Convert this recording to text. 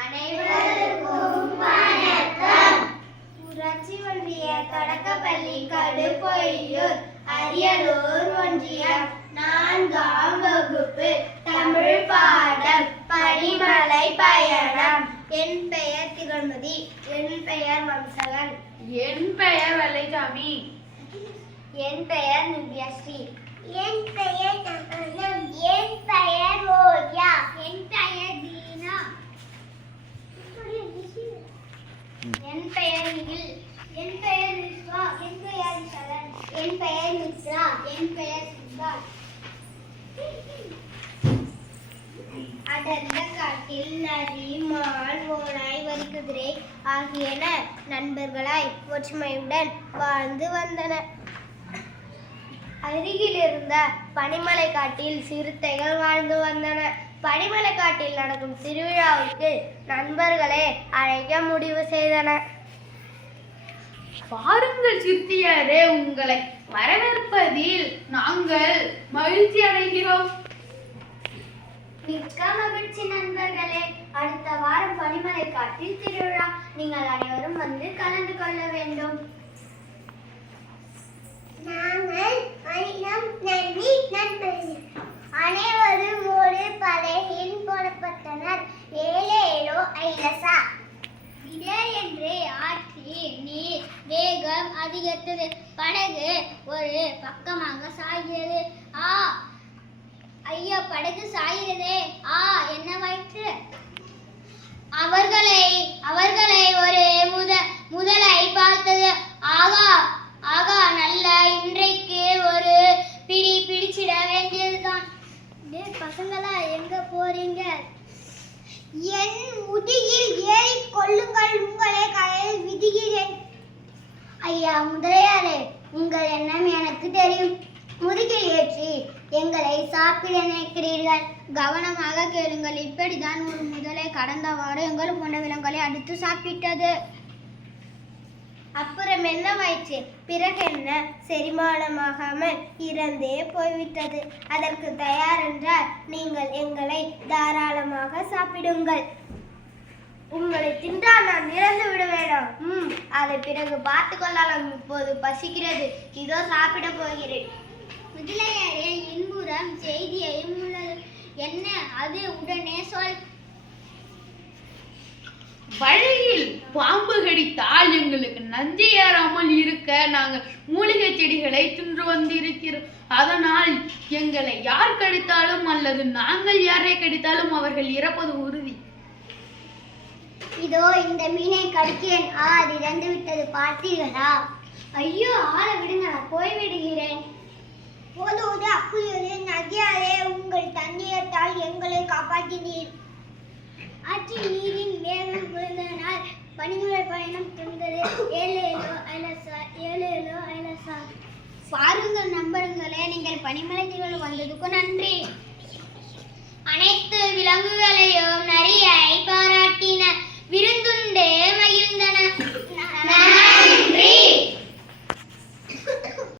அனைவருக்கும் வணக்கம். ஊராட்சி ஒன்றிய தொடக்கப்பள்ளி கடுப்பொய்யூர் அரியலூர் ஒன்றியம் 4ஆம் வகுப்பு தமிழ் பாடம் பனிமலை பயணம். என் பெயர் திகழ்மதி. என் பெயர் வம்சகன். என் பெயர் வெள்ளைசாமி. என் பெயர் நிவ்யாஸ்ரீ. என் பெயர் தமனம். என் பெயர் ஓவியா. என் பெயர் தீனா. என் பெயர் நிகில். என் பெயர் விஸ்வா. என் பெயர் சரண். என் பெயர் மிஸ்ரா. என் பெயர் சித்தார்த். அடர்ந்த காட்டில் நரி, மான், ஓநாய், வரிக்குதிரை ஆகியன நண்பர்களாய் ஒற்றுமையுடன் வாழ்ந்து வந்தன. அருகில் இருந்த பனிமலை காட்டில் சிறுத்தைகள் வாழ்ந்து வந்தன. பனிமலை காட்டில் நடக்கும் திருவிழாவுக்கு நண்பர்களை அழைக்க முடிவு செய்தன. பாருங்கள் சித்தியாரே, உங்களை வரவேற்பதில் நாங்கள் மகிழ்ச்சி அடைகிறோம். மிக்க மகிழ்ச்சி நண்பர்களே. அடுத்த வாரம் பனிமலை காட்டில் திருவிழா. நீங்கள் அனைவரும் வந்து கலந்து கொள்ள வேண்டும். நாங்கள் அனைவரும் நன்றி நண்பர்கள். அனைவரும் ஒரு படகில் போடப்பட்டனர். ஏலேலோ ஐலசா. திடீரென்று ஆற்றில் நீர் வேகம் அதிகரித்தது. படகு ஒரு பக்கமாக சாய்கிறது. ஐயோ, படகு சாய்கிறதே. என்னவாயிற்று? அவர்களை ஒரு முதலை பார்த்தது. ஆகா ஆகா, நல்ல, இன்றைக்கு ஒரு பிடிச்சிட வேண்டியதுதான். பசங்களா, எங்க போறீங்க? என் முதுகில் ஏறி கொள்ளுங்கள், உங்களை கையில் விடுகிறேன். ஐயா முதலையாரே, உங்கள் எண்ணம் எனக்கு தெரியும். முதுகில் ஏற்றி எங்களை சாப்பிட நினைக்கிறீர்கள். கவனமாக கேளுங்கள். இப்படிதான் ஒரு முதலை கடந்த வாரம் எங்கள் போன்ற விலங்குகளை அடித்து சாப்பிட்டது. அப்புறம் என்னவாயிற்று? பிறகு என்ன? செரிமானமாகாமல் இறந்தே போய்விட்டது. அதற்கு தயார் என்றால் நீங்கள் எங்களை தாராளமாக சாப்பிடுங்கள். உங்களை தின்றால் நான் இறந்து விடுவேனோ? அதை பிறகு பார்த்து கொள்ளலாம். இப்போது பசிக்கிறது, இதோ சாப்பிட போகிறேன். முதலையாரே, இன்புறம் செய்தியையும் உள்ளது. என்ன அது? உடனே சொல். வழியில் பாம்பு கடித்தால் எங்களுக்கு நஞ்சு ஏறாமல் இருக்க நாங்கள் மூலிகை செடிகளை தின்று வந்திருக்கிறோம். அதனால் எங்களை யார் கடித்தாலும் அல்லது நாங்கள் யாரை கடித்தாலும் அவர்கள் இறப்பது உறுதி. இதோ இந்த மீனை கடிக்கிறேன். அது இறந்து விட்டது, பார்த்தீர்களா? ஐயோ, ஆள விடுங்க, நான் போய்விடுகிறேன். போதுவது அக்குளியது. நதியாரே, உங்கள் தண்ணீரத்தால் எங்களை காப்பாற்றினீர். ஆற்றில் நீரின் வேகம் குறைந்ததனால் பனிமலை பயணம் துணிந்தது. ஏலேலோ ஐலசா, ஏலேலோ ஐலசா. பாருங்கள் நண்பர்களே, நீங்கள் பனிமலை தீவில் வந்ததுக்கு நன்றி. அனைத்து விலங்குகளையும்